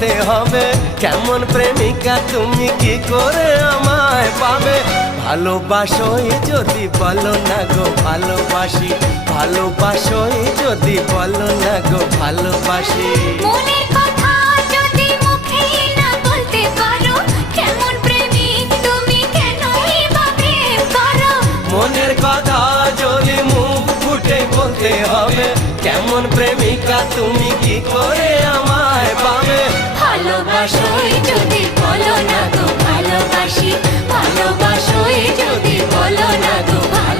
বলতে হবে, কেমন প্রেমিকা তুমি কি করে আমায় পাবে। ভালোবাসোই যদি বলো না গো ভালোবাসি, ভালোবাসোই যদি বলো না গো ভালোবাসি। মনের কথা যদি মুখে না বলতে পারো, কেমন প্রেমিক তুমি কেনই বা প্রেম করো। মনের কথা যদি মুখ ফুটে বলতে হবে, কেমন প্রেমিকা তুমি কি করে আমায় পাবে। ভালোবাসোই যদি বলো না গো ভালোবাসি, ভালোবাসোই যদি বলো না গো ভালোবাসি।